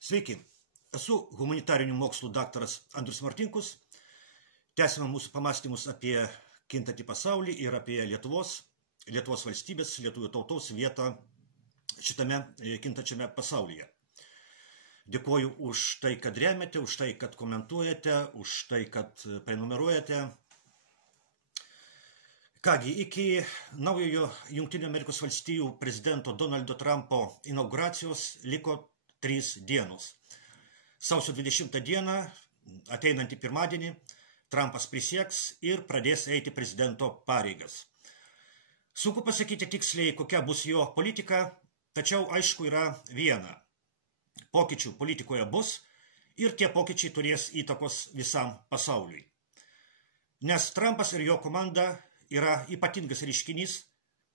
Sveiki, esu humanitarinių mokslų daktaras Andrius Martinkus. Tęsime mūsų pamastymus apie kintantį pasaulį ir apie Lietuvos valstybės, lietuvių tautos vietą šitame kintančiame pasaulyje. Dėkuoju už tai, kad remiate, už tai, kad komentuojate, už tai, kad prenumeruojate. Kągi, iki naujojo Jungtinių Amerikos valstijų prezidento Donaldo Trumpo inauguracijos liko 3 dienos. Sausio 20 dieną, ateinantį pirmadienį, Trumpas prisieks ir pradės eiti prezidento pareigas. Sunku pasakyti tiksliai, kokia bus jo politika, tačiau aišku yra viena. Pokyčių politikoje bus ir tie pokyčiai turės įtakos visam pasauliui. Nes Trumpas ir jo komanda yra ypatingas reiškinys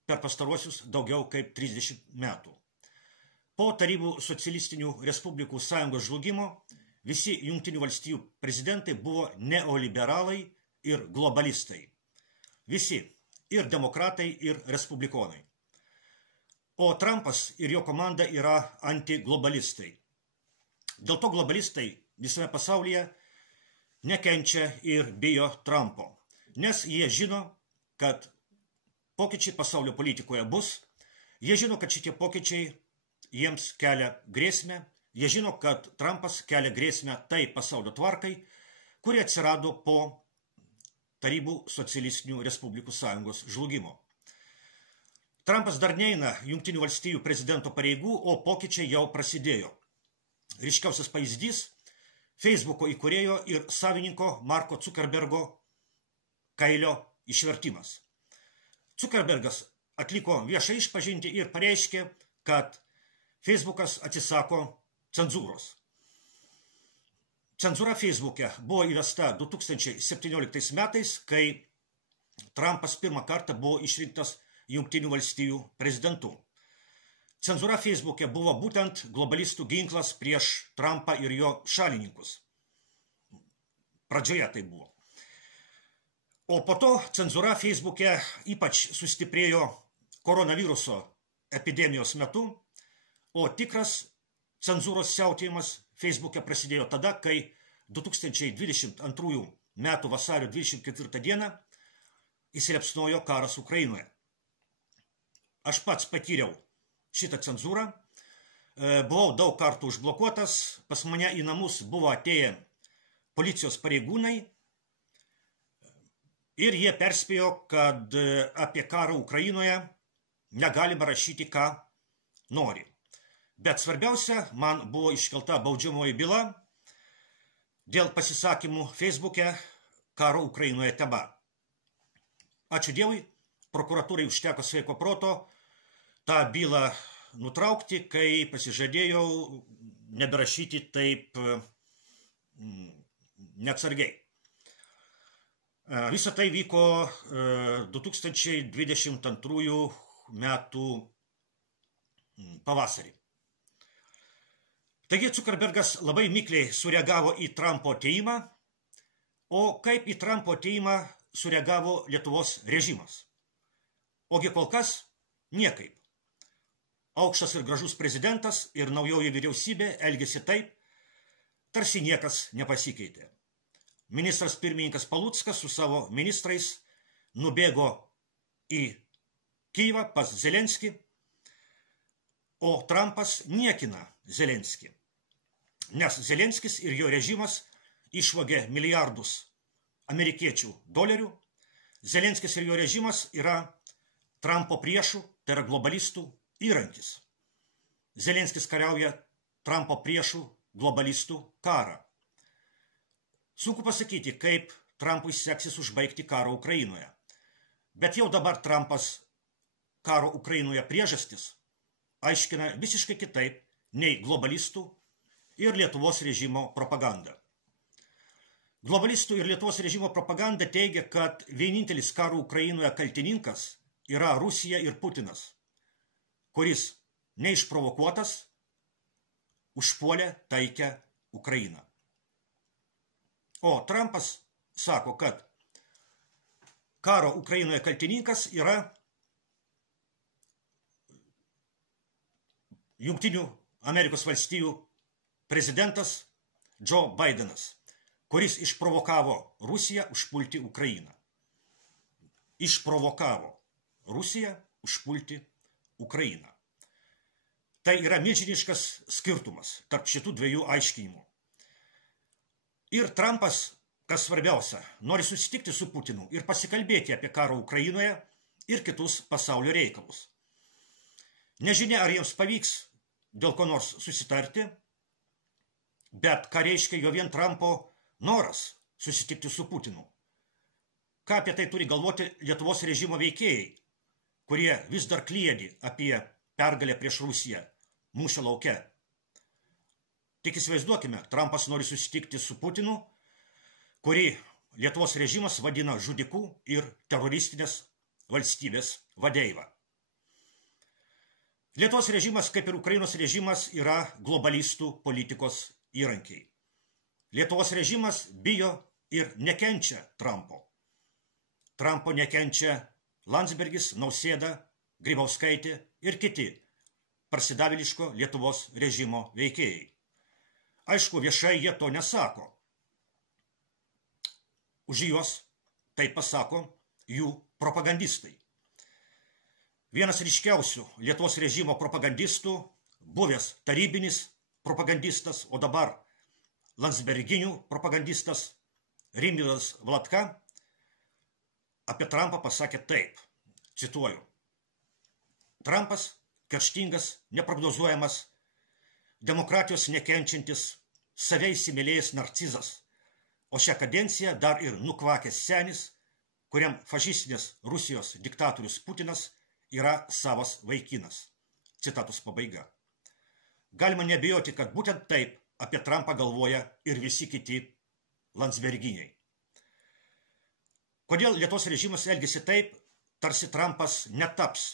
per pastaruosius daugiau kaip 30 metų. Po Tarybų socialistinių respublikų sąjungos žlugimo visi Jungtinių valstijų prezidentai buvo neoliberalai ir globalistai. Visi, ir demokratai, ir respublikonai. O Trumpas ir jo komanda yra antiglobalistai. Dėl to globalistai visame pasaulyje nekenčia ir bijo Trumpo, nes jie žino, kad pokyčiai pasaulio politikoje bus, jie žino, kad šitie pokyčiai jiems kelia grėsmę, jie žino, kad Trumpas kelia grėsmę tai pasaulio tvarkai, kuri atsirado po Tarybų socialistinių respublikų sąjungos žlugimo. Trumpas dar neina Jungtinių valstijų prezidento pareigų, o pokyčiai jau prasidėjo. Ryškiausias pavyzdys – Facebooko įkūrėjo ir savininko Marko Zuckerbergo kailio išvertimas. Zuckerbergas atliko viešą išpažintį ir pareiškė, kad Facebookas atsisako cenzūros. Cenzūra Facebook'e buvo įvesta 2017 metais, kai Trumpas pirmą kartą buvo išrinktas Jungtinių valstijų prezidentu. Cenzūra Facebook'e buvo būtent globalistų ginklas prieš Trumpą ir jo šalininkus. Pradžioje tai buvo. O po to cenzūra Facebook'e ypač sustiprėjo koronaviruso epidemijos metu, o tikras cenzūros siautėjimas Facebook'e prasidėjo tada, kai 2022 metų vasario 24 dieną įsiliepsnojo karas Ukrainoje. Aš pats patyriau šitą cenzūrą, buvau daug kartų užblokuotas, pas mane į namus buvo atėję policijos pareigūnai ir jie perspėjo, kad apie karą Ukrainoje negalima rašyti, ką nori. Bet svarbiausia, man buvo iškelta baudžiamoji byla dėl pasisakymų Facebook'e karo Ukrainoje tema. Ačiū Dievui, prokuratūrai užteko sveiko proto tą bylą nutraukti, kai pasižadėjau neberašyti taip neatsargiai. Visa tai vyko 2022 metų pavasarį. Taigi Zuckerbergas labai mikliai sureagavo į Trumpo atėjimą, o kaip į Trumpo atėjimą sureagavo Lietuvos režimas. Ogi kol kas niekaip. Aukštas ir gražus prezidentas ir naujoji vyriausybė elgėsi taip, tarsi niekas nepasikeitė. Ministras pirmininkas Paluckas su savo ministrais nubėgo į Kyjivą pas Zelenskį, o Trumpas niekina Zelenskį, nes Zelenskis ir jo režimas išvogė milijardus amerikiečių dolerių. Zelenskis ir jo režimas yra Trumpo priešų, tai yra globalistų įrankis. Zelenskis kariauja Trumpo priešų globalistų karą. Sunku pasakyti, kaip Trumpui seksis užbaigti karą Ukrainoje. Bet jau dabar Trumpas karo Ukrainoje priežastis aiškina visiškai kitaip nei globalistų ir Lietuvos režimo propaganda. Globalistų ir Lietuvos režimo propaganda teigia, kad vienintelis karo Ukrainoje kaltininkas yra Rusija ir Putinas, kuris neišprovokuotas užpuolė taikę Ukrainą. O Trumpas sako, kad karo Ukrainoje kaltininkas yra Jungtinių Amerikos valstijų prezidentas Joe Bidenas, kuris išprovokavo Rusiją užpulti Ukrainą. Išprovokavo Rusiją užpulti Ukrainą. Tai yra milžiniškas skirtumas tarp šitų dviejų aiškinimų. Ir Trumpas, kas svarbiausia, nori susitikti su Putinu ir pasikalbėti apie karą Ukrainoje ir kitus pasaulio reikalus. Nežinia, ar jiems pavyks dėl ko nors susitarti, bet ką reiškia jo vien Trumpo noras susitikti su Putinu. Ką apie tai turi galvoti Lietuvos režimo veikėjai, kurie vis dar kliedi apie pergalę prieš Rusiją mūšio lauke. Tik įsivaizduokime, Trumpas nori susitikti su Putinu, kurį Lietuvos režimas vadina žudiku ir teroristinės valstybės vadeiva. Lietuvos režimas, kaip ir Ukrainos režimas, yra globalistų politikos įrankiai. Lietuvos režimas bijo ir nekenčia Trumpo. Trumpo nekenčia Landsbergis, Nausėda, Grybauskaitė ir kiti parsidavėliško Lietuvos režimo veikėjai. Aišku, viešai jie to nesako. Už juos tai pasako jų propagandistai. Vienas ryškiausių Lietuvos režimo propagandistų, buvęs tarybinis propagandistas, o dabar landsberginių propagandistas Rimvydas Valatka, apie Trumpą pasakė taip, cituoju: Trumpas kerštingas, neprognozuojamas, demokratijos nekenčiantis, save įsimylėjęs narcizas, o šią kadenciją dar ir nukvakęs senis, kuriam fašistinės Rusijos diktatorius Putinas yra savas vaikinas. Citatos pabaiga. Galima nebijoti, kad būtent taip apie Trumpą galvoja ir visi kiti landsberginiai. Kodėl Lietuvos režimas elgėsi taip, tarsi Trumpas netaps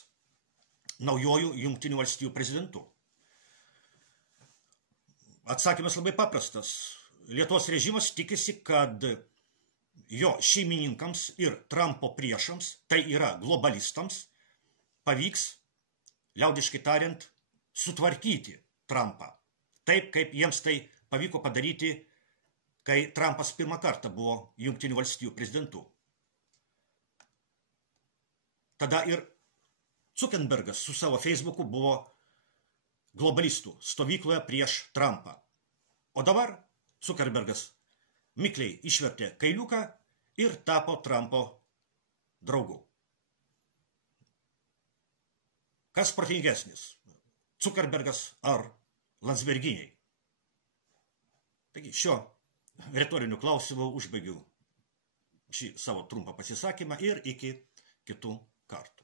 naujojų Jungtinių valstijų prezidentu? Atsakymas labai paprastas. Lietuvos režimas tikisi, kad jo šeimininkams ir Trumpo priešams, tai yra globalistams, pavyks, liaudiškai tariant, sutvarkyti Trumpą. Taip, kaip jiems tai pavyko padaryti, kai Trumpas pirmą kartą buvo Jungtinių valstijų prezidentu. Tada ir Zuckerbergas su savo Facebooku buvo globalistų stovykloje prieš Trumpą. O dabar Zuckerbergas mikliai išvertė kailiuką ir tapo Trumpo draugu. Kas protingesnis? Zuckerbergas ar landsberginiai? Taigi šio retoriniu klausimu užbaigiu šį savo trumpą pasisakymą ir iki kitų kartų.